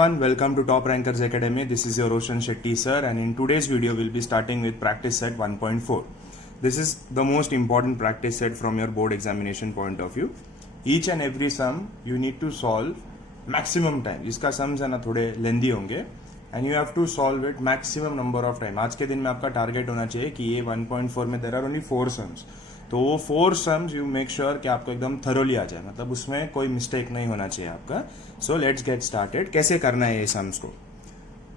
everyone, welcome to Top Rankers Academy. This is your Roshan Shetty sir, and in today's video we'll be starting with practice set 1.4. This is the most important practice set from your board examination point of view. Each and every sum you need to solve maximum time. इसका sums है ना थोड़े lengthy होंगे and you have to solve it maximum number of time. आज के दिन में आपका target होना चाहिए कि ये 1.4 में there are only 4 sums. तो वो 4 सम्स यू मेक श्योर कि आपको एकदम थरोली आ जाए, मतलब उसमें कोई मिस्टेक नहीं होना चाहिए आपका. So let's get started. कैसे करना है ये सम्स को?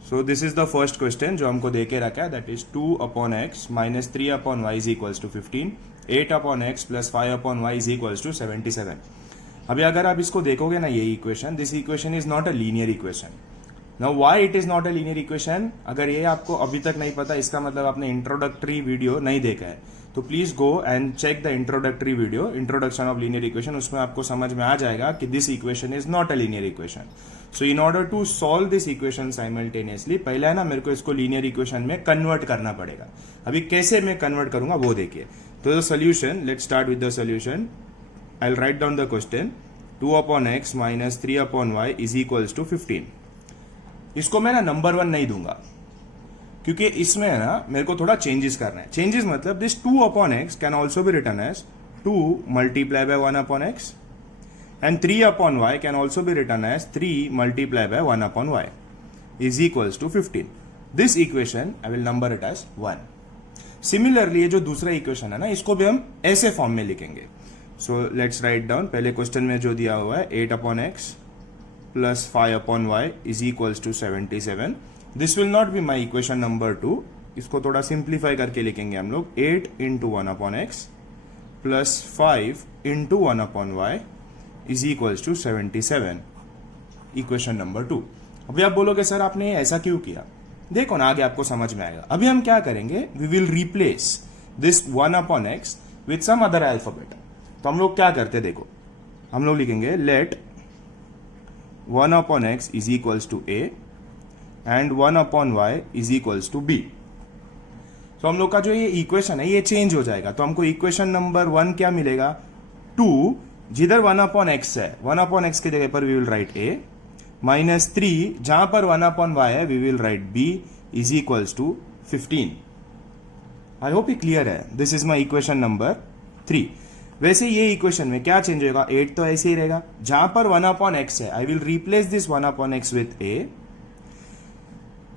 So this is the first question जो हमको दे के रखा है, that is 2 upon x minus 3 upon y is equals to 15, 8 upon x plus 5 upon y is equals to 77. अभी अगर आप इसको देखोगे ना, ये equation, this equation is not a linear equation. Now why it is not a linear equation? अगर ये आपको अभी तक नहीं पता, इसका मतलब आपने इंट्रोडक्टरी वीडियो नहीं देखा है, तो please go and check the introductory video, introduction of linear equation. उसमें आपको समझ में आ जाएगा कि this equation is not a linear equation. So in order to solve this equation simultaneously, पहले है ना मेरे को इसको लीनियर इक्वेशन में कन्वर्ट करना पड़ेगा. अभी कैसे मैं कन्वर्ट करूंगा वो देखिए. तो the solution, let's start with the solution. I will write down the question. 2 upon x minus 3 upon y is equals to 15. इसको मैं ना नंबर 1 नहीं दूंगा, क्योंकि इसमें है ना मेरे को थोड़ा चेंजेस करना है. चेंजेस मतलब this 2 upon x can also be written as 2 multiply by 1 upon x, and 3 upon y can also be written as 3 multiply by 1 upon y is equals to 15. This equation I will number it as 1. Similarly ये जो दूसरा equation है ना, इसको भी हम ऐसे form में लिखेंगे. So let's write down. पहले क्वेश्चन में जो दिया हुआ है 8 upon x plus 5 upon y is equals to 77. This will not be my equation number 2. इसको थोड़ा सिंप्लीफाई करके लिखेंगे हम लोग. 8 into 1 upon x plus 5 into 1 upon y is equals to 77, equation number 2. अभी आप बोलोगे सर आपने ऐसा क्यों किया? देखो ना, आगे आपको समझ में आएगा. अभी हम क्या करेंगे, we will replace this 1 upon x with some other alphabet. तो हम लोग क्या करते, देखो हम लोग लिखेंगे let 1 upon x is equals to a and 1 upon y is equals to b. तो हम लोग का जो ये इक्वेशन है ये चेंज हो जाएगा. तो हमको इक्वेशन नंबर 1 क्या मिलेगा? 2, जिधर 1 अपॉन एक्स है, 1 अपॉन एक्स की जगह पर we will write a, minus 3 जहां पर 1 अपॉन वाई है we will write b is equals to 15. I hope ये क्लियर है. This is my equation number 3. वैसे ये इक्वेशन में क्या चेंज होगा? 8 तो ऐसे ही रहेगा. जहां पर 1 अपॉन एक्स है I will replace this 1 upon x with a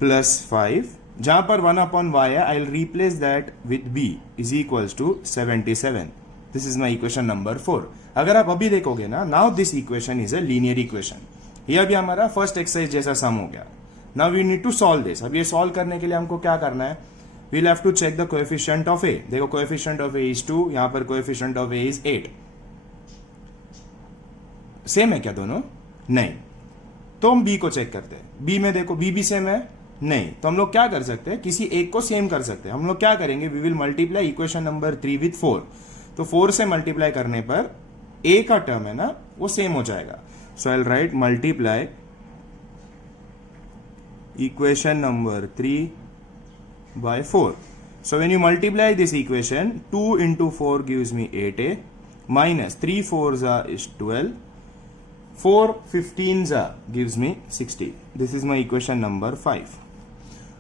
plus 5. जहां पर 1 अपॉन वाई है I will replace that with b is equals to 77. This is my equation number 4. अगर आप अभी देखोगे ना, now this equation is a linear equation. ये अभी हमारा फर्स्ट एक्सरसाइज जैसा सम हो गया. Now we need to solve this. अब ये सॉल्व करने के लिए हमको क्या करना है? we'll have to check the coefficient of a. देखो coefficient of a is 2, यहां पर coefficient of a is 8. Same है क्या दोनों? नहीं. तो हम b को चेक करते हैं. b में देखो b भी सेम है? नहीं. तो हम लोग क्या कर सकते हैं, किसी एक को सेम कर सकते हैं. हम लोग क्या करेंगे, we will multiply equation number 3 with 4. तो 4 से मल्टीप्लाई करने पर a का टर्म है ना वो सेम हो जाएगा. So I will write multiply equation number 3 by 4. So when you multiply this equation, 2 into 4 gives me 8a, minus 3 4s is 12, 4 15s gives me 60. This is my equation number 5.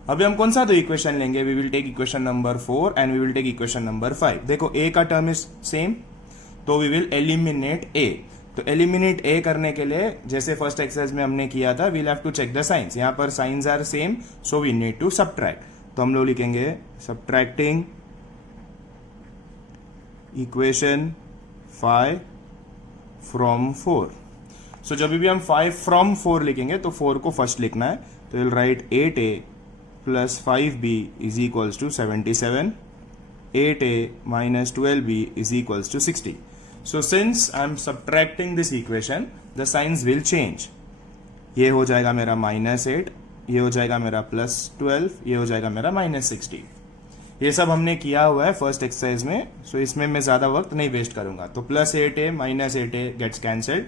अभी हम कौन सा दो इक्वेशन लेंगे? We will take equation number 4 and we will take equation number 5. देखो a का term is same, तो we will eliminate a. तो एलिमिनेट a करने के लिए जैसे फर्स्ट एक्सरसाइज में हमने किया था, we'll have to check the signs. यहाँ पर signs are same, so we need to subtract. तो हम लोग लिखेंगे सब्ट्रैक्टिंग इक्वेशन 5 फ्रॉम 4. सो जब भी हम 5 फ्रॉम 4 लिखेंगे तो 4 को फर्स्ट लिखना है. तो will write 8a plus 5b is equals to 77, 8a minus 12b is equals to 60. So since I am subtracting this equation, the signs will change. ये हो जाएगा मेरा -8, ये हो जाएगा मेरा +12, ये हो जाएगा मेरा -60. ये सब हमने किया हुआ है फर्स्ट एक्सरसाइज में, सो इसमें मैं ज्यादा वक्त नहीं वेस्ट करूंगा. तो +8a minus 8a gets cancelled.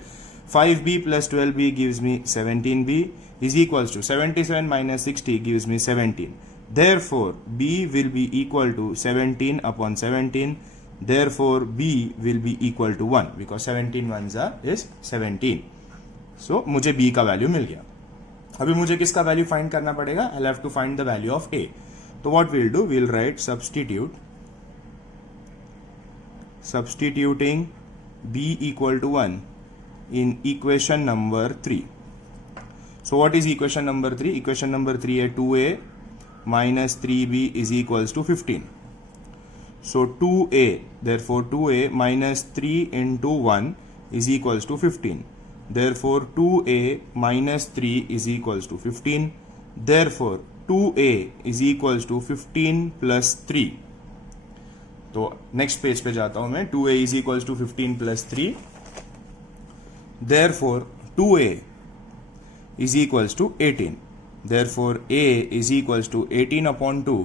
5b plus 12b gives me 17b is equals to 77 minus 60 gives me 17. Therefore b will be equal to 17 upon 17. Therefore b will be equal to 1 because 17 1s is 17. सो मुझे b का value मिल गया. अभी मुझे किसका value find करना पड़ेगा? I have to find the value of a. तो what will do, will write substituting b equal to 1 in equation number 3. So what is equation number 3? Equation number 3 है 2a minus 3b is equals to 15. So 2a, therefore 2a minus 3 into 1 is equals to 15. Therefore 2a minus 3 is equals to 15. Therefore 2a is equals to 15 plus 3. तो next page पे जाता हूं मैं. 2a is equals to 15 plus 3. Therefore 2a is equals to 18. Therefore a is equals to 18 upon 2.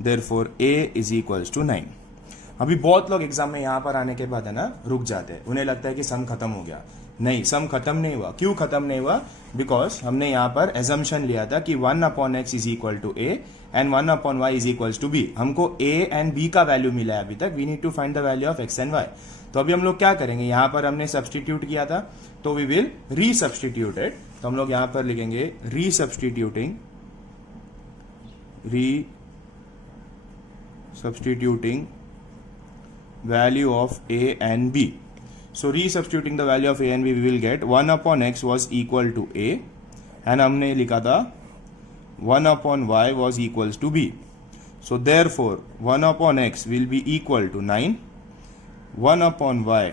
Therefore a is equals to 9. अभी बहुत लोग exam में यहां पर आने के बाद है ना रुक जाते हैं. उन्हें लगता है कि सम खत्म हो गया. नहीं, सम खत्म नहीं हुआ. क्यों खत्म नहीं हुआ? बिकॉज हमने यहां पर एजम्पशन लिया था कि 1 upon x is equal to a and 1 upon y is equal to b. हमको a एंड b का वैल्यू मिला है अभी तक. We need to find the value of x and y. तो अभी हम लोग क्या करेंगे, यहां पर हमने सब्सटीट्यूट किया था तो वी विल रीसब्सटीट्यूट इट. तो हम लोग यहां पर लिखेंगे रीसब्सटीट्यूटिंग value of a and b. So resubstituting the value of a and b, we will get 1 upon x was equal to a and हमने लिखा था 1 upon y was equals to b. So therefore 1 upon x will be equal to 9. 1 upon y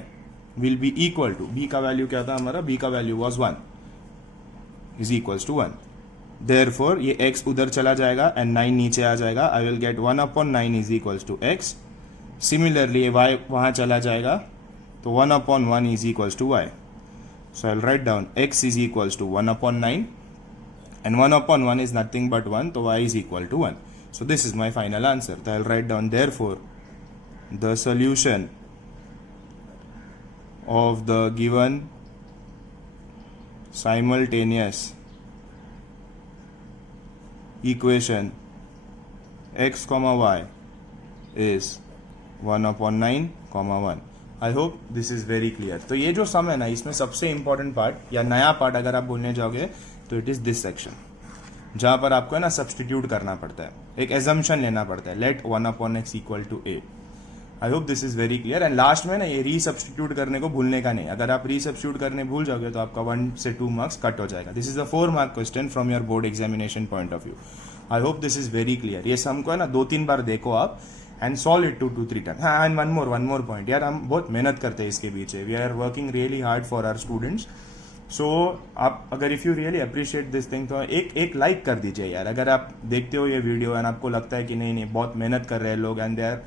will be equal to, b का value क्या था हमारा? b का value was 1 is equals to 1. Therefore ये x उधर चला जाएगा and 9 नीचे आ जाएगा. I will get 1 upon 9 is equals to x. Similarly y वहां चला जाएगा तो 1 upon 1 is equals to y. So I'll write down x is equals to 1 upon 9 and 1 upon 1 is nothing but 1, so y is equal to 1. So this is my final answer. So I'll write down therefore the solution of the given simultaneous equation x comma y is 1 upon 9 comma 1. I hope this is very clear. तो ये जो सम है ना, इसमें सबसे important part या नया part अगर आप बोलने जाओगे तो इट इज दिस सेक्शन, जहां पर आपको है ना सब्सटीट्यूट करना पड़ता है, एक एजम्पशन लेना पड़ता है. Let 1 upon x equal to a. I hope this is very clear. And last में ना ये रीसब्सटीट्यूट करने को भूलने का नहीं. अगर आप रीसब्सटीट्यूट करने भूल जाओगे तो आपका 1 से 2 मार्क्स कट हो जाएगा. This is a 4 mark question from your board examination point of view. I hope this is very clear. ये सम को है ना 2-3 बार देखो आप and solve it 2-3 times. हाँ, and one more point. यार हम बहुत मेहनत करते हैं इसके पीछे. We are working really hard for our students. So आप अगर if you really appreciate this thing तो एक लाइक कर दीजिए यार. अगर आप देखते हो ये वीडियो एंड आपको लगता है कि नहीं बहुत मेहनत कर रहे हैं लोग एंड दे आर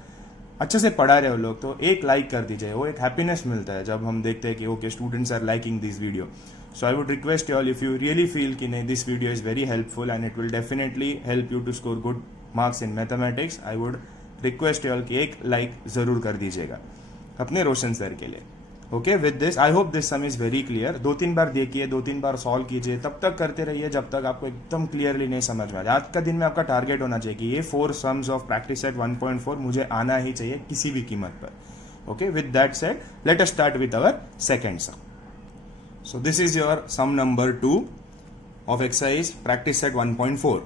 अच्छे से पढ़ा रहे हो लोग, तो एक लाइक कर दीजिए. वो एक हैप्पीनेस मिलता है जब हम देखते हैं कि okay students are liking this video. So I would request you all, if you really feel कि नहीं this video is very helpful and it will definitely help you to score good marks in mathematics, I would request all कि एक like जरूर कर दीजिएगा अपने रोशन sir के लिए. Okay, with this I hope this some is very clear. 2-3 बार देखिए, 2-3 बार solve कीजिए, तब तक करते रहिए जब तक आपको एकदम क्लियरली नहीं समझ में आ जाए. आज का दिन में आपका टारगेट होना चाहिए कि ये 4 सम्स ऑफ प्रैक्टिस सेट 1.4 मुझे आना ही चाहिए किसी भी कीमत पर. Okay, with that said let us start with our second sum. So this is your sum number 2 of exercise practice set 1.4.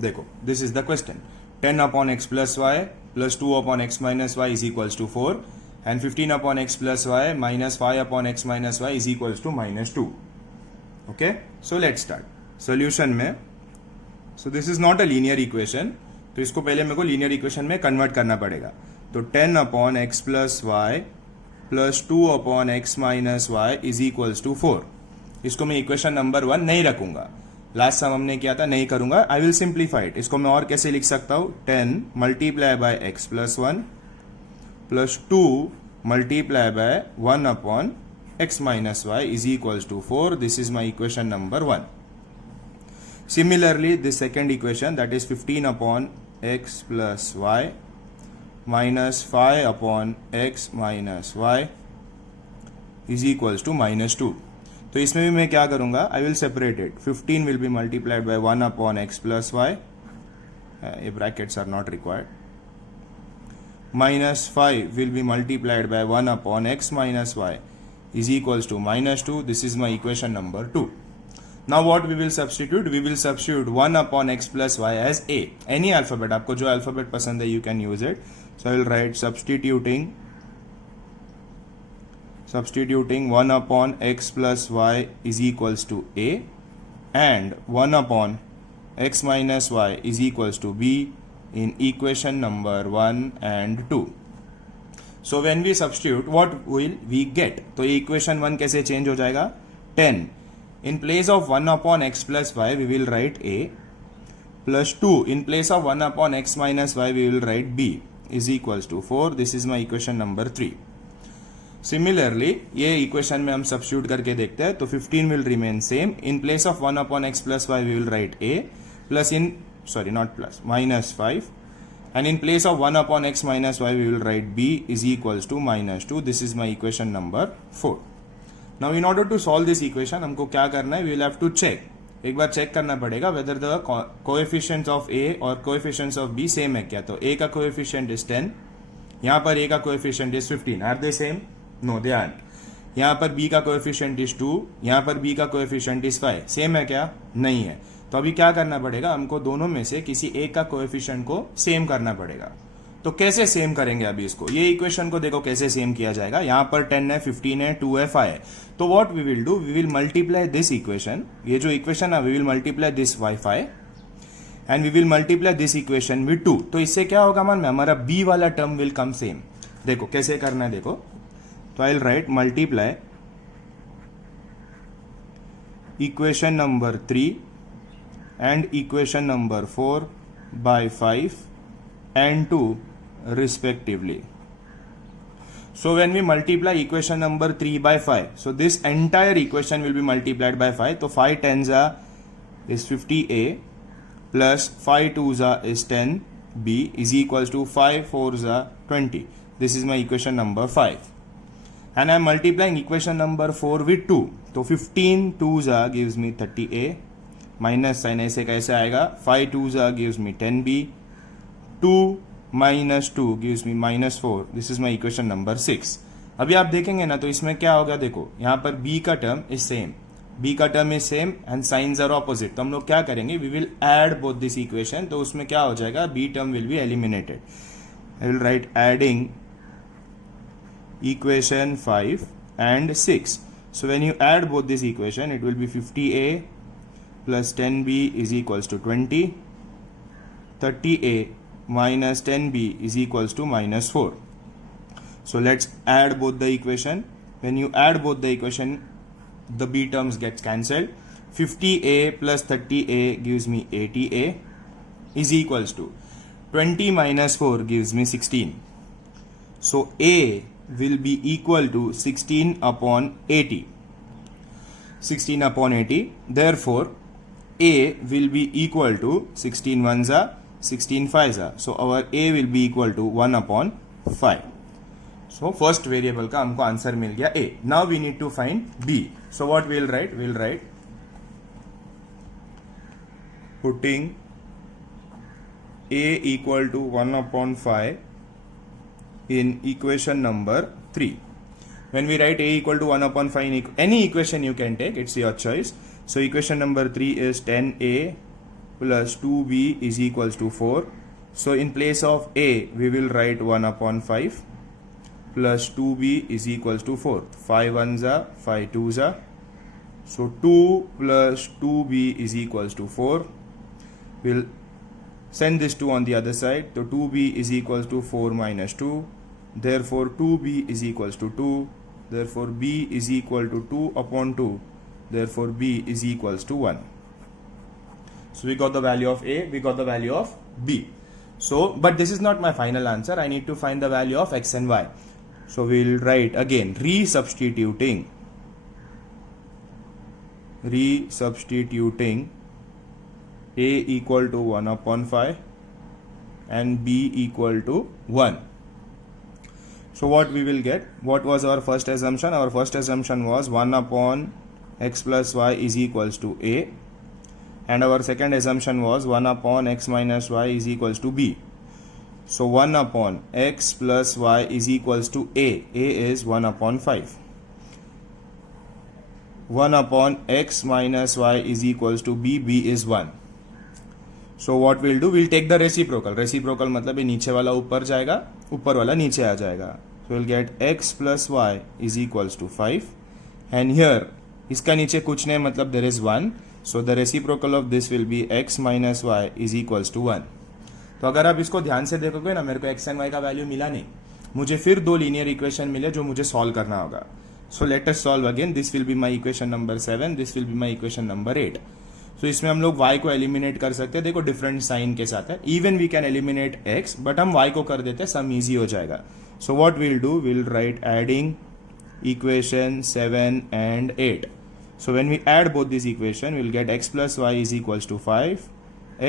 देखो, this is the question. 10 upon x plus y plus 2 upon x minus y is equals to 4 and 15 upon x plus y minus 5 upon x minus y is equals to minus 2. Okay, so let's start. Solution में, so this is not a linear equation, तो इसको पहले मेरे को linear equation में convert करना पड़ेगा. तो 10 upon x plus y plus 2 upon x minus y is equals to 4. इसको मैं equation number 1 नहीं रखूंगा. लास्ट सम हमने किया था, नहीं करूंगा. I will simplify it. इसको मैं और कैसे लिख सकता हूं? 10 multiply by x plus 1 plus 2 multiply by 1 upon x minus Y is equals to 4. This is my equation number 1. Similarly this second equation, that is 15 upon x plus y minus 5 upon x minus Y is equals to minus 2. तो इसमें भी मैं क्या करूंगा? I will separate it. 15 will be multiplied by 1 upon x plus Y, ये brackets are not required. Minus 5 will be multiplied by 1 upon x minus Y is equals to minus 2. This is my equation number 2. Now what we will substitute? We will substitute 1 upon x plus y as a. Any alphabet, आपको जो alphabet पसंद है, you can use it. So I will write substituting 1 upon x plus y is equals to a and 1 upon x minus y is equals to b in equation number 1 and 2. So when we substitute, what will we get? तो equation 1 कैसे change हो जाएगा? 10. In place of 1 upon x plus y, we will write a plus 2. In place of 1 upon x minus y, we will write b is equals to 4. This is my equation number 3. Similarly, ये equation में हम substitute करके देखते हैं तो 15 will remain same. In place of 1 upon x plus y, we will write a plus minus 5. And in place of 1 upon x minus y, we will write b is equals to minus 2. This is my equation number 4. Now in order to solve this equation, हमको क्या करना है? We will have to check. एक बार check करना पड़ेगा whether the coefficients of a और coefficients of b same है क्या. तो a का coefficient is 10, यहाँ पर a का coefficient is 15. Are they same? No, they aren't. यहाँ पर b का coefficient is 2, यहाँ पर b का coefficient is 5. सेम है क्या? नहीं है. तो अभी क्या करना पड़ेगा? हमको दोनों में से किसी एक का coefficient को सेम करना पड़ेगा. तो कैसे सेम करेंगे अभी इसको? ये इक्वेशन को देखो कैसे सेम किया जाएगा. यहाँ पर 10 है, 15 है, 2 है, 5 है. तो what we will do? We will multiply this equation. ये जो इक्वेशन है we will multiply this y5 and we will multiply this equation with 2. तो इससे क्या होगा मन में? हमारा b वाला टर्म विल कम सेम. देखो कैसे करना है, देखो. तो आई will write multiply equation number 3 and equation number 4 by 5 and 2 respectively. So when we multiply equation number 3 by 5, so this entire equation will be multiplied by 5. So 5 tens are is 50a plus 5 twos are is 10b is equals to 5 fours are 20. This is my equation number 5. And I am multiplying equation number 4 with 2. So 15 twos are gives me 30a minus sign ऐसे कैसे आएगा? 5 twos are gives me 10b. 2 minus 2 gives me minus 4. This is my equation number 6. अभी आप देखेंगे ना तो इसमें क्या होगा? देखो यहाँ पर b का टर्म इज सेम, b का term is same and signs are opposite. तो हम लोग क्या करेंगे? We will add both this equation. तो उसमें क्या हो जाएगा? b term will be eliminated. I will write adding equation 5 and 6. So when you add both this equation, it will be 50a plus 10b is equals to 20. 30a minus 10b is equals to minus 4. So let's add both the equation. When you add both the equation, the b terms gets cancelled. 50a plus 30a gives me 80a is equals to 20 minus 4 gives me 16. So a will be equal to 16 upon 80. 16 upon 80. Therefore, a will be equal to 16 ones are 16 fives are. So our a will be equal to 1 upon 5. So first variable का हमको answer मिल गया a. Now we need to find b. So what we'll write? We'll write putting a equal to 1 upon 5 in equation number 3. When we write a equal to 1 upon 5 in any equation you can take, it's your choice. So equation number 3 is 10a plus 2b is equals to 4. So in place of a we will write 1 upon 5 plus 2b is equals to 4. 5 ones are 5 twos are. So 2 plus 2b is equals to 4. We'll send this 2 on the other side. So 2b is equals to 4 minus 2. Therefore 2b is equals to 2. Therefore b is equal to 2 upon 2. Therefore b is equals to 1. So we got the value of a, we got the value of b. So, but this is not my final answer. I need to find the value of x and y. So we'll write again resubstituting a equal to 1 upon 5 and b equal to 1. So what we will get? What was our first assumption? Our first assumption was 1 upon x plus y is equals to a, and our second assumption was 1 upon x minus y is equals to b. So 1 upon x plus y is equals to a. A is 1 upon 5. 1 upon x minus y is equals to b, b is 1. So what we'll do, we'll take the reciprocal. Reciprocal मतलब ये नीचे वाला ऊपर जाएगा, ऊपर वाला नीचे आ जाएगा. So we'll get x plus y is equals to 5. And here, इसका नीचे कुछ नहीं मतलब there is 1. So the reciprocal of this will be x minus y is equals to 1. तो अगर आप इसको ध्यान से देखोगे ना, मेरे को x and y का वैल्यू मिला नहीं, मुझे फिर दो लीनियर इक्वेशन मिले जो मुझे सॉल्व करना होगा. So let us solve again. This will be my equation number 7. This will be my equation number 8. So इसमें हम लोग y को एलिमिनेट कर सकते हैं. देखो डिफरेंट साइन के साथ है. Even we can eliminate x, but हम y को कर देते हैं, सम इजी हो जाएगा. So what will do, will write adding equation 7 and 8. So when we add both these equation, we'll get x plus y is equals to 5,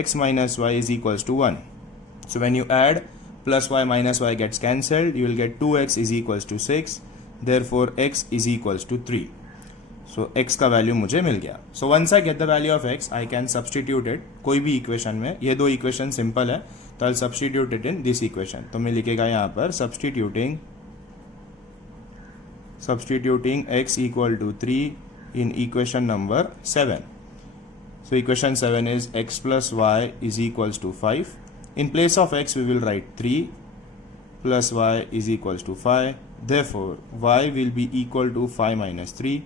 x minus y is equals to 1. So when you add, plus y minus y gets cancelled, you will get 2x is equals to 6. Therefore x is equals to 3. So x का value मुझे मिल गया. So once I get the value of x, I can substitute it कोई भी equation में. ये दो equation simple है, तो I'll substitute it in this equation. तो मैं लिखेगा यहाँ पर substituting x equal to 3 in equation number 7. So equation 7 is x plus y is equals to 5. In place of x, we will write 3 plus y is equals to 5. Therefore, y will be equal to 5 minus 3.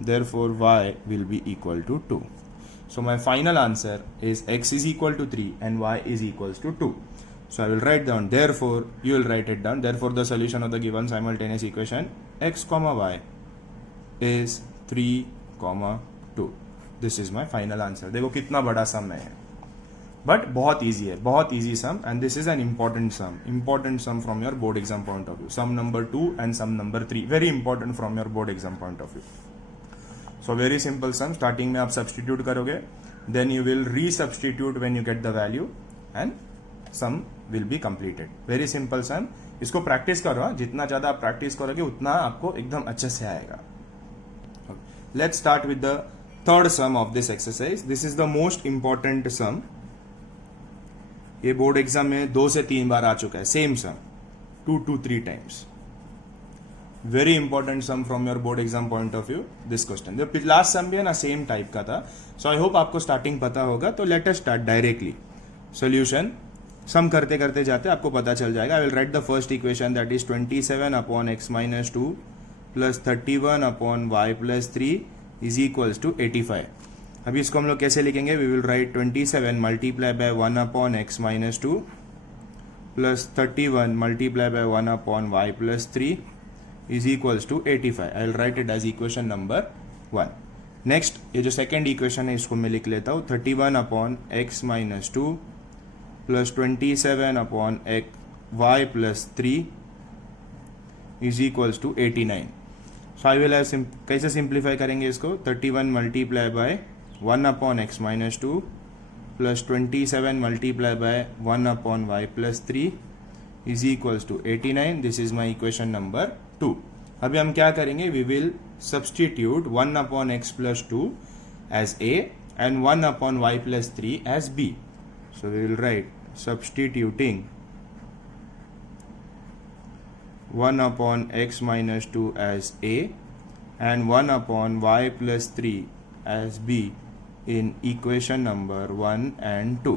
Therefore, y will be equal to 2. So my final answer is x is equal to 3 and y is equals to 2. So I will write down, therefore, you will write it down. Therefore, the solution of the given simultaneous equation x comma y is 3 comma 2. This is my final answer. देखो कितना बड़ा सम है, but बहुत easy है, बहुत easy sum. And this is an important sum from your board exam point of view. Sum number 2 and sum number 3 very important from your board exam point of view. So very simple sum. Starting में आप substitute करोगे, then you will resubstitute when you get the value and sum will be completed. Very simple sum. इसको practice करो. जितना ज्यादा आप practice करोगे उतना आपको एकदम अच्छे से आएगा. Let's start with the third sum of this exercise. This is the most important sum. ये बोर्ड एग्जाम में 2 से 3 बार आ चुका है. Same sum 2 to 3 times. Very important sum from your board exam point of view. This question जो last sum भी है ना, सेम टाइप का था. सो आई होप आपको स्टार्टिंग पता होगा. तो let us start directly. Solution sum करते करते जाते आपको पता चल जाएगा. I will write the first equation, that is 27 upon x minus 2 plus 31 upon Y plus 3 is equals to 85. अभी इसको हम लोग कैसे लिखेंगे, we will write 27 multiply by 1 upon x minus 2 plus 31 multiply by 1 upon Y plus 3 is equals to 85. I will write it as equation number 1. Next ये जो second equation है इसको मैं लिख लेता हूँ. 31 upon x minus 2 plus 27 upon Y plus 3 is equals to 89. So I will कैसे simplify करेंगे इसको. 31 multiply by 1 upon x minus 2 plus 27 multiplied by 1 upon y plus 3 is equals to 89. This is my equation number 2. अभी हम क्या करेंगे, we will substitute 1 upon x plus 2 as a and 1 upon y plus 3 as b. So we will write substituting 1 upon x minus 2 as a and 1 upon y plus 3 as b in equation number 1 and 2.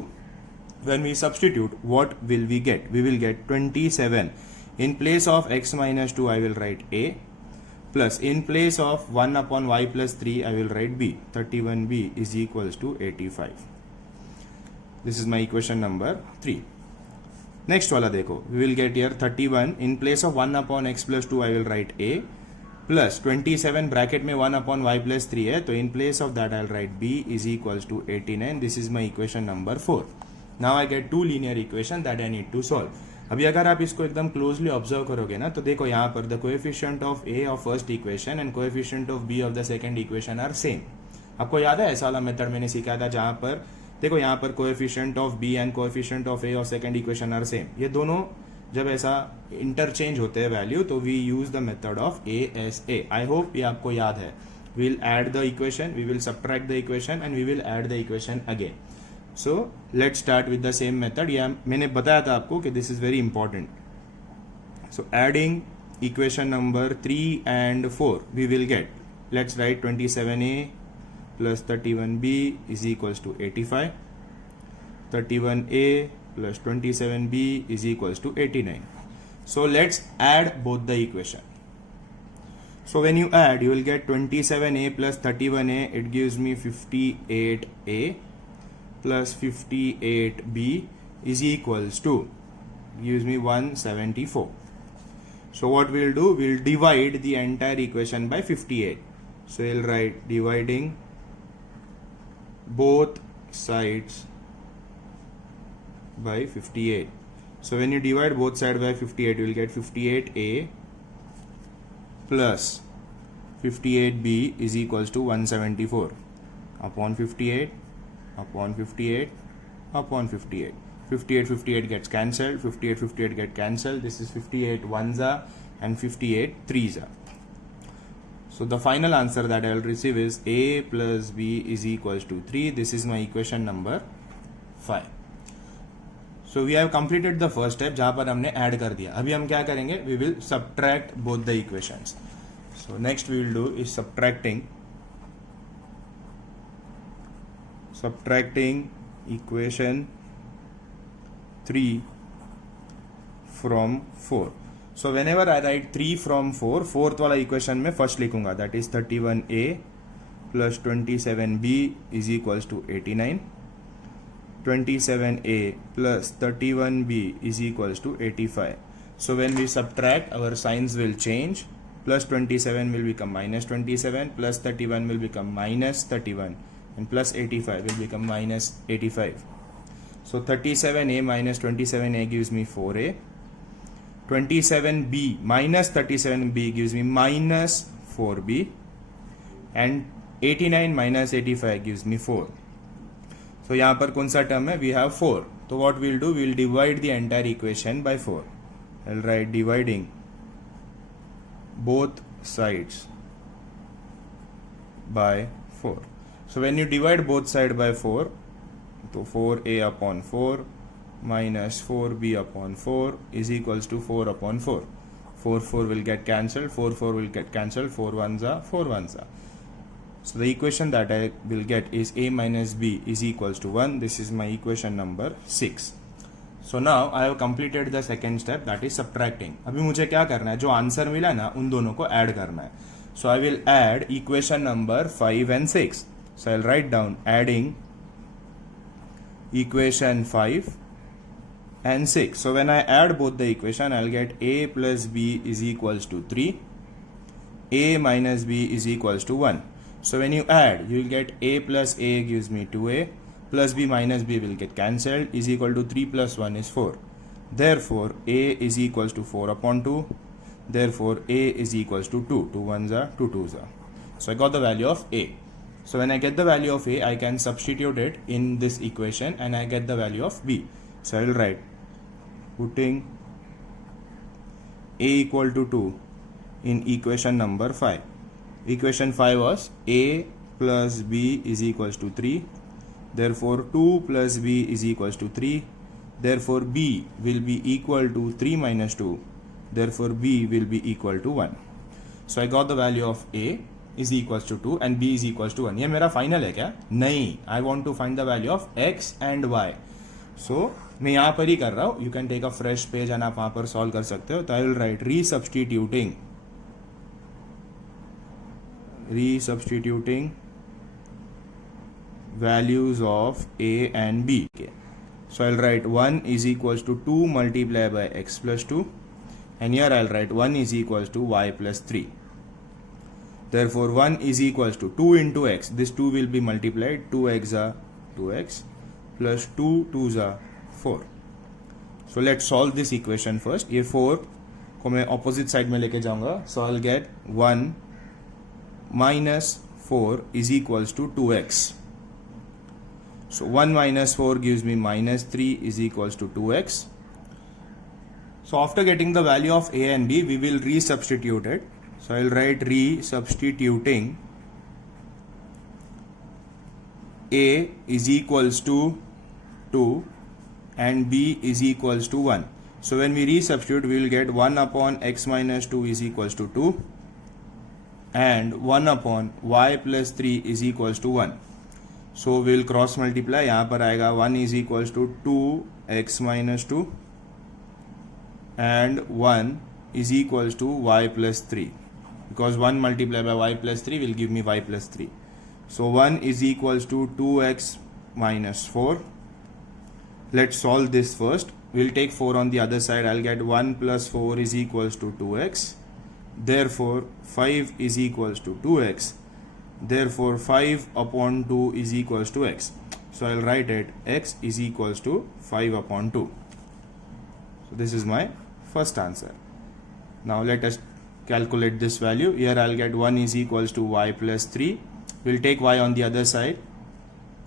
When we substitute, what will we get? We will get 27. In place of x minus 2, I will write a, plus in place of 1 upon y plus 3, I will write b. 31b is equals to 85. This is my equation number 3. Next वाला देखो, we will get here 31. In place of 1 upon x plus 2, I will write a, plus 27 bracket में 1 upon Y plus 3 है, तो in place of that I will write b is equals to 89. This is my equation number 4. Now I get 2 linear equation that I need to solve. अभी अगर आप इसको एकदम closely observe करोगे ना, तो देखो यहाँ पर the coefficient of a of first equation and coefficient of b of the second equation are same. आपको याद है ऐसा वाला मेथड मैंने सिखाया था, जहाँ पर देखो यहाँ पर coefficient of b and coefficient of a of second equation are same. ये दोनों जब ऐसा इंटरचेंज होते हैं वैल्यू, तो we use the method of ASA. I hope ये आपको याद है. We will add the equation, we will subtract the equation and we will add the equation again. So let's start with the same method. या मैंने बताया था आपको कि this is very important. So adding equation number 3 and 4 we will get, let's write 27a plus 31b is equals to 85. 31a plus 27b is equals to 89. So let's add both the equation. So when you add, you will get 27a plus 31a, it gives me 58a plus 58b is equals to, gives me 174. So what we'll do, we'll divide the entire equation by 58. So we'll write dividing both sides by 58. So when you divide both sides by 58, you will get 58a plus 58b is equals to 174 upon 58 upon 58 upon 58. 58 gets cancelled, 58 get cancelled. This is 58 ones are and 58 threes are. So the final answer that I will receive is a plus b is equals to 3. This is my equation number 5. So we have completed the first step जहाँ पर हमने add कर दिया. अभी हम क्या करेंगे? We will subtract both the equations. So next we will do is subtracting equation 3 from 4. So whenever I write 3 from 4, fourth वाला equation में first लिखूंगा, that is 31a plus 27b is equals to 89. 27a plus 31b is equals to 85. So when we subtract, our signs will change. Plus 27 will become minus 27, plus 31 will become minus 31, and plus 85 will become minus 85. So 37a minus 27a gives me 4a. 27b minus 37b gives me minus 4b. And 89 minus 85 gives me 4. So यहाँ पर कौन सा term है? We have 4. So what we'll do, we'll divide the entire equation by 4. I'll write dividing both sides by 4. So when you divide both sides by 4, so 4a upon 4 minus 4b upon 4 is equals to 4 upon 4. 4 will get cancelled, 4 will get cancelled, 4 ones are, 4 ones are. So the equation that I will get is a minus b is equals to 1. This is my equation number 6. So now I have completed the second step, that is subtracting. अभी मुझे क्या करना है? जो answer मिला ना उन दोनों को ऐड करना है. So I will add equation number 5 and 6. So I'll write down adding equation 5 and 6. So when I add both the equation, I'll get a plus b is equals to 3. A minus b is equals to 1. So when you add, you will get a plus a gives me 2a. Plus b minus b will get cancelled, is equal to 3 plus 1 is 4. Therefore, a is equals to 4 upon 2. Therefore, a is equals to 2. 2 ones are, 2 twos are. So I got the value of a. So when I get the value of a, I can substitute it in this equation and I get the value of b. So I will write, putting a equal to 2 in equation number 5. Equation 5 was a plus b is equals to 3. Therefore, 2 plus b is equals to 3. Therefore, b will be equal to 3 minus 2. Therefore, b will be equal to 1. So, I got the value of a is equals to 2 and b is equals to 1. ये मेरा final है क्या? नहीं. I want to find the value of x and y. So, मैं यहाँ पर ही कर रहा हूँ. You can take a fresh page and आप वहाँ पर solve कर सकते हो. तो I will write resubstituting values of a and b. Okay. So I'll write 1 is equals to 2 multiplied by x plus 2, and here I'll write 1 is equals to y plus 3. Therefore 1 is equals to 2 into x. This 2 will be multiplied. 2x are 2x plus 2 2s are 4. So let's solve this equation first. ये 4 को मैं opposite side में लेके जाऊंगा. So I'll get 1 minus 4 is equals to 2x. So 1 minus 4 gives me minus 3 is equals to 2x. So after getting the value of a and b, we will resubstitute it. So I will write resubstituting a is equals to 2 and b is equals to 1. So when we resubstitute, we will get 1 upon x minus 2 is equals to 2. and 1 upon y plus 3 is equals to 1. So we'll cross multiply. यहाँ पर आएगा 1 is equals to 2x minus 2 and 1 is equals to y plus 3, because 1 multiplied by y plus 3 will give me y plus 3. So 1 is equals to 2x minus 4. Let's solve this first. We'll take 4 on the other side. I'll get 1 plus 4 is equals to 2x. Therefore 5 is equals to 2x. Therefore 5 upon 2 is equals to x. So I'll write it x is equals to 5 upon 2. So this is my first answer. Now let us calculate this value. Here I'll get 1 is equals to y plus 3. We'll take y on the other side.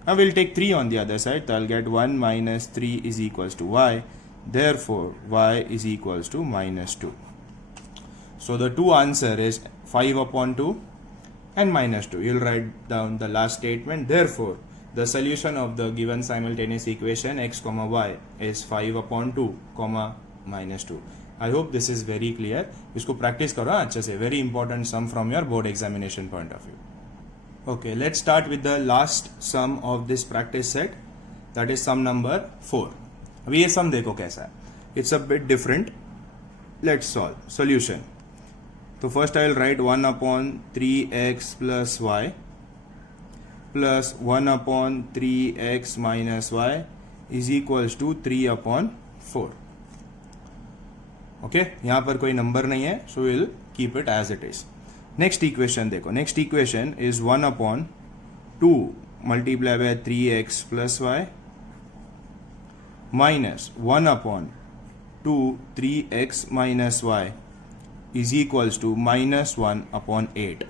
Now we'll take 3 on the other side. So I'll get 1 minus 3 is equals to y. Therefore y is equals to minus 2. So the two answer is 5 upon 2 and minus 2. You'll write down the last statement. Therefore the solution of the given simultaneous equation x comma y is 5 upon 2 comma minus 2. I hope this is very clear. इसको practice करो अच्छे से. Very important sum from your board examination point of view. Okay, let's start with the last sum of this practice set. That is sum number 4. अभी ये sum देखो कैसा है. It's a bit different. Let's solve. Solution. So first I will write 1 upon 3x plus y plus 1 upon 3x minus y is equals to 3 upon 4. Okay, यहाँ पर कोई number नहीं है, so we'll keep it as it is. Next equation देखो. Next equation is 1 upon 2 multiplied by 3x plus y minus 1 upon 2 3x minus y is equals to minus 1 upon 8.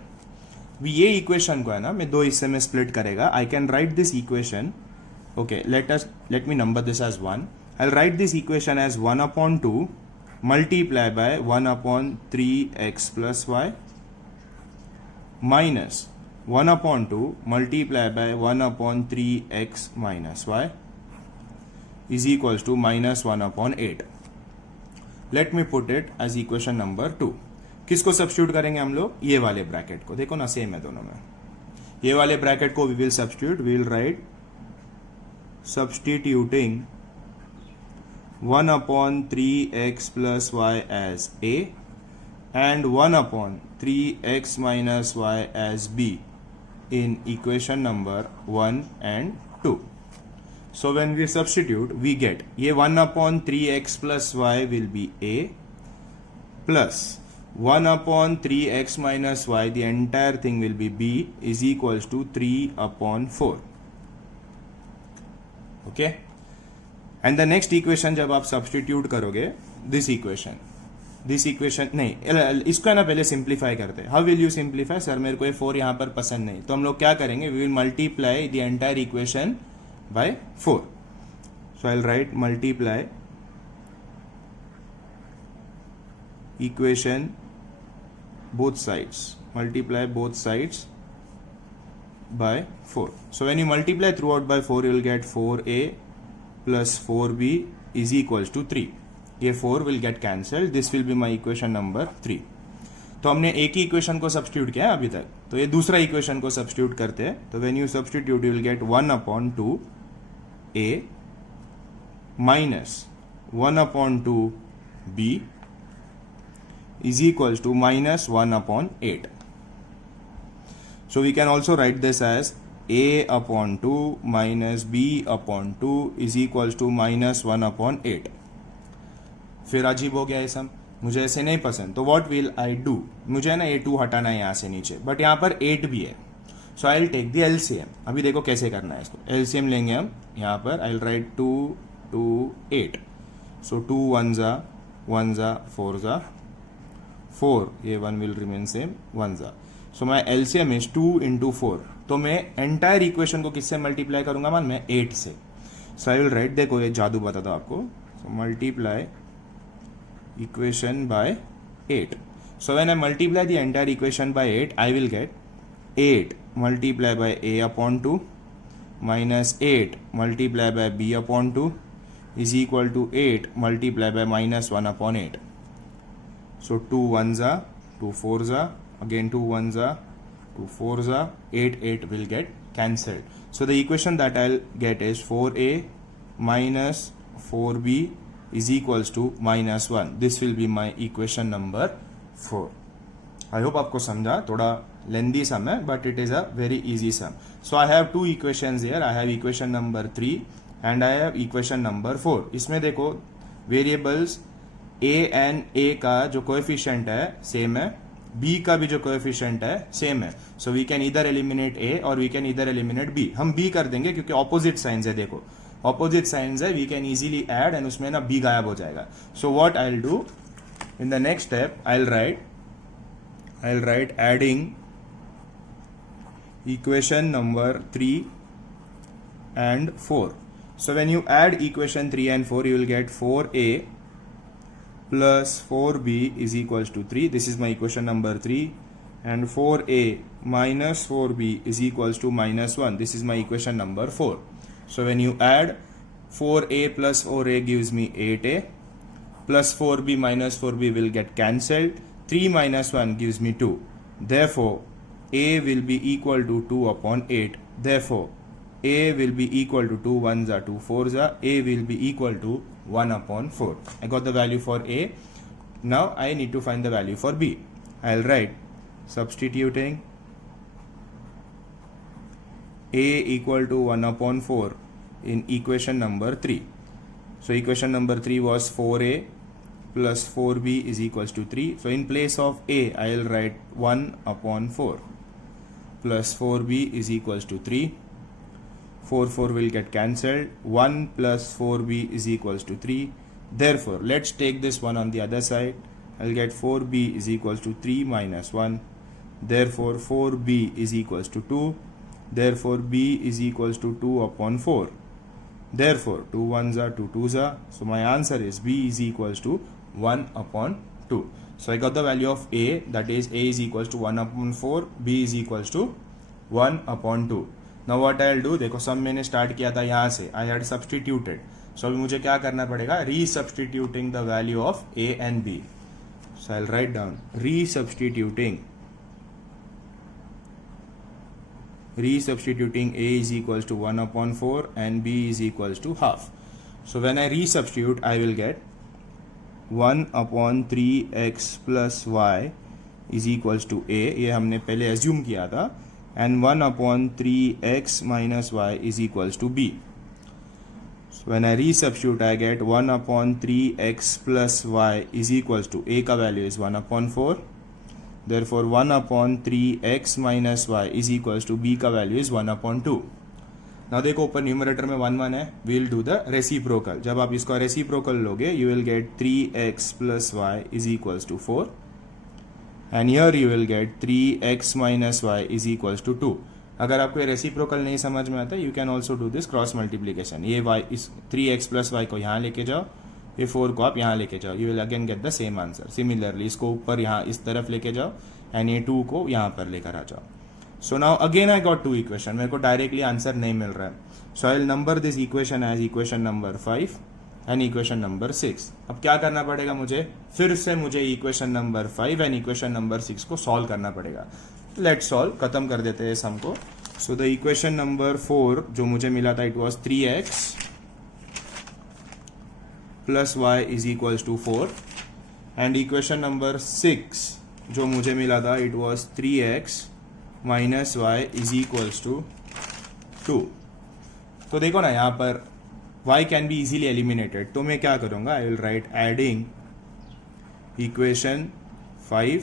ये equation को है ना मैं दो हिस्से में स्प्लिट करेगा. I can write this equation. Okay, let me number this as 1. I'll write this equation as 1 upon 2 multiply by 1 upon 3x plus y minus 1 upon 2 multiply by 1 upon 3x minus y is equals to minus 1 upon 8. Let me put it as equation number 2. किसको substitute करेंगे हम लोग? ये वाले bracket को. देखो ना same है दोनों में. ये वाले ब्रैकेट को we will substitute. We will write substituting 1 upon 3x plus y as a and 1 upon 3x minus y as b in equation number 1 and 2. So when we substitute, we get ये 1 upon 3x plus y will be a plus 1 upon 3x minus y, the entire thing will be b is equals to 3 upon 4. Okay? And the next equation जब आप substitute करोगे, this equation नहीं, इसको है ना पहले simplify करते हैं. How will you simplify? Sir मेरे को ये 4 यहाँ पर पसंद नहीं, तो हम लोग क्या करेंगे? We will multiply the entire equation by 4. So I'll write multiply equation both sides. Multiply both sides by 4. So when you multiply throughout by 4, you will get 4a plus 4b is equals to 3. ये 4 will get cancelled. This will be my equation number 3. तो हमने एक ही equation को substitute किया अभी तक, तो ये दूसरा इक्वेशन को सब्स्टिट्यूट करते हैं. तो when you substitute you will gate 1 upon 2 a minus 1 upon 2 b is equals to minus 1 upon 8. So we can also write this as a upon 2 minus b upon 2 is equals to minus 1 upon 8. फिर अजीब हो गया ये सब, मुझे ऐसे नहीं पसंद. तो व्हाट विल आई डू? मुझे है ना ये 2 हटाना है यहाँ से नीचे, बट यहाँ पर 8 भी है. So I will take the LCM. अभी देखो कैसे करना है इसको. एलसीएम लेंगे हम यहाँ पर. आई विल राइट 2 2 8. सो 2 1 जा 1 जा 4 जा 4, ये 1 विल रिमेन सेम 1 जा. सो माई एलसीएम इज 2 into 4. तो मैं एंटायर इक्वेशन को किससे मल्टीप्लाई करूंगा मान? मैं 8 से. सो आई विल राइट, देखो ये जादू बता दो आपको. So multiply equation by 8. So when I multiply the entire equation by 8, I will get 8 multiplied by a upon 2 minus 8 multiplied by b upon 2 is equal to 8 multiplied by minus 1 upon 8. So 2 1s are 2 4s are again 2 1s are 2 4s are 8 will get cancelled. So the equation that I'll get is 4a minus 4b is equals to minus 1. This will be my equation number 4. I hope आपको समझा, थोड़ा लेंदी सम है but it is a very easy sum. So I have two equations here. I have equation number 3 and I have equation number 4. इसमें देखो variables a and a का जो coefficient है same है, b का भी जो कोएफिशिएंट है सेम है. सो वी कैन इधर एलिमिनेट a और वी कैन इधर एलिमिनेट b. हम b कर देंगे क्योंकि ऑपोजिट साइंस है. देखो ऑपोजिट साइंस है, we can easily add and उसमें ना b गायब हो जाएगा. So what I will do in the next step, I will write adding equation number 3 and 4. So when you add equation 3 and 4, you will get 4a plus 4b is equals to 3. This is my equation number 3. And 4a minus 4b is equals to minus 1. This is my equation number 4. So when you add 4a plus 4a gives me 8a plus 4b minus 4b will get cancelled. 3 minus 1 gives me 2. Therefore a will be equal to 2 upon 8. Therefore, a will be equal to 2 1s are 2 4s are. A will be equal to 1 upon 4. I got the value for a. Now I need to find the value for b. I'll write substituting a equal to 1 upon 4 in equation number 3. So equation number 3 was 4a plus 4b is equals to 3. So in place of a, I'll write 1 upon 4. Plus 4b is equals to 3. 4 will get cancelled. 1 plus 4b is equals to 3. Therefore, let's take this one on the other side. I'll get 4b is equals to 3 minus 1. Therefore, 4b is equals to 2. Therefore, b is equals to 2 upon 4. Therefore, 2 1s are 2 2s are. So my answer is b is equals to 1 upon 2. So I got the value of a, that is a is equals to 1 upon 4, b is equals to 1 upon 2. Now what I'll do, देखो सब मैंने start किया था यहाँ से, I had substituted. So अभी मुझे क्या करना पड़ेगा, resubstituting the value of a and b. So I'll write down resubstituting a is equals to 1 upon 4 and b is equals to half. So when I resubstitute, I will get 1 upon 3x plus y is equals to a, ये हमने पहले assume किया था, and 1 upon 3x minus y is equals to b. So when I resubstitute, I get 1 upon 3x plus y is equals to a का value is 1 upon 4. Therefore 1 upon 3x minus y is equals to b का value is 1 upon 2. Now देखो ऊपर numerator में 1 1 है, we will do the reciprocal. जब आप इसका reciprocal लोगे, you will get 3x plus y is equals to 4 and here you will get 3x minus Y is equals to 2. अगर आपको ये रेसिप्रोकल नहीं समझ में आता, you can also do this cross multiplication. ये y इस 3x प्लस वाई को यहाँ लेके जाओ, ये 4 को आप यहाँ लेके जाओ, you will again get the same answer. Similarly इसको ऊपर यहाँ इस तरफ लेके जाओ एंड ये 2 को यहाँ पर लेकर आ जाओ. So now again I got two equation. मेरे को डायरेक्टली आंसर नहीं मिल रहा है. So I'll number this equation as equation number 5 and equation number 6. अब क्या करना पड़ेगा मुझे, फिर से मुझे equation number 5 and equation number 6 को solve करना पड़ेगा. Let's solve, खत्म कर देते हैं सम को. So the equation number 4 जो मुझे मिला था, it was 3x plus y is equals to 4 and equation number 6 जो मुझे मिला था, it was 3x minus Y is equals to 2. तो देखो ना यहाँ पर y can be easily eliminated. तो मैं क्या करूँगा, I will write adding equation 5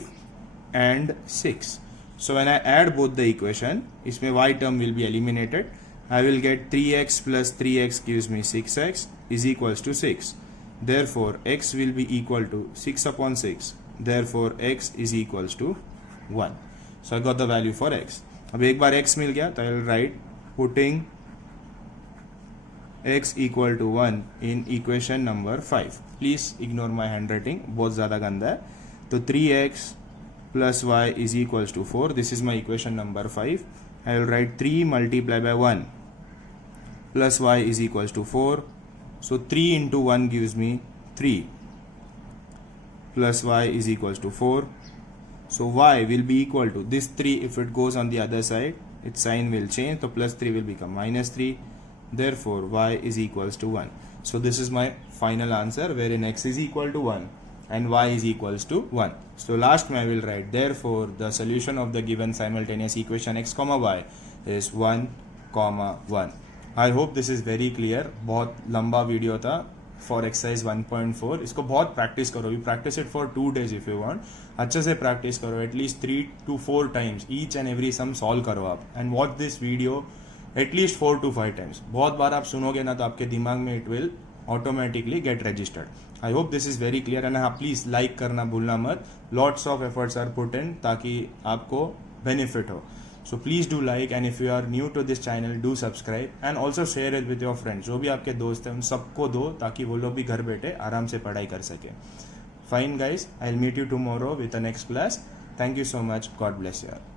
and 6. So when I add both the equation, इसमें y term will be eliminated. I will get 3x plus 3x gives me 6x is equals to 6. Therefore x will be equal to 6 upon 6. Therefore x is equals to 1. So I got the value for x. अब एक बार x मिल गया, तो I will write putting x equal to 1 in equation number 5. Please ignore my handwriting, बहुत ज़्यादा गंदा है. तो 3x plus y is equals to 4. This is my equation number 5. I will write 3 multiplied by 1 plus y is equals to 4. So 3 into 1 gives me 3 plus y is equals to 4. So y will be equal to this 3. If it goes on the other side, its sign will change. So plus 3 will become minus 3. Therefore, y is equals to 1. So this is my final answer, wherein x is equal to 1 and y is equals to 1. So last में I will write, therefore the solution of the given simultaneous equation x comma y is 1 comma 1. I hope this is very clear. बहुत लंबा video था for exercise 1.4. इसको बहुत practice करो. You practice it for 2 days if you want. अच्छे से practice करो, at least 3 to 4 times each and every sum solve करो आप, and watch this video at least 4 to 5 times. बहुत बार आप सुनोगे ना तो आपके दिमाग में it will automatically get registered. I hope this is very clear. And हाँ, प्लीज लाइक करना भूलना मत. Lots of efforts are put in ताकि आपको बेनिफिट हो. So please do like, and if you are new to this channel, do subscribe and also share it with your friends. जो भी आपके दोस्त हैं उन सबको दो ताकि वो लोग भी घर बैठे आराम से पढ़ाई कर सके. Fine guys, I'll meet you tomorrow with the next class. Thank you so much. God bless you all.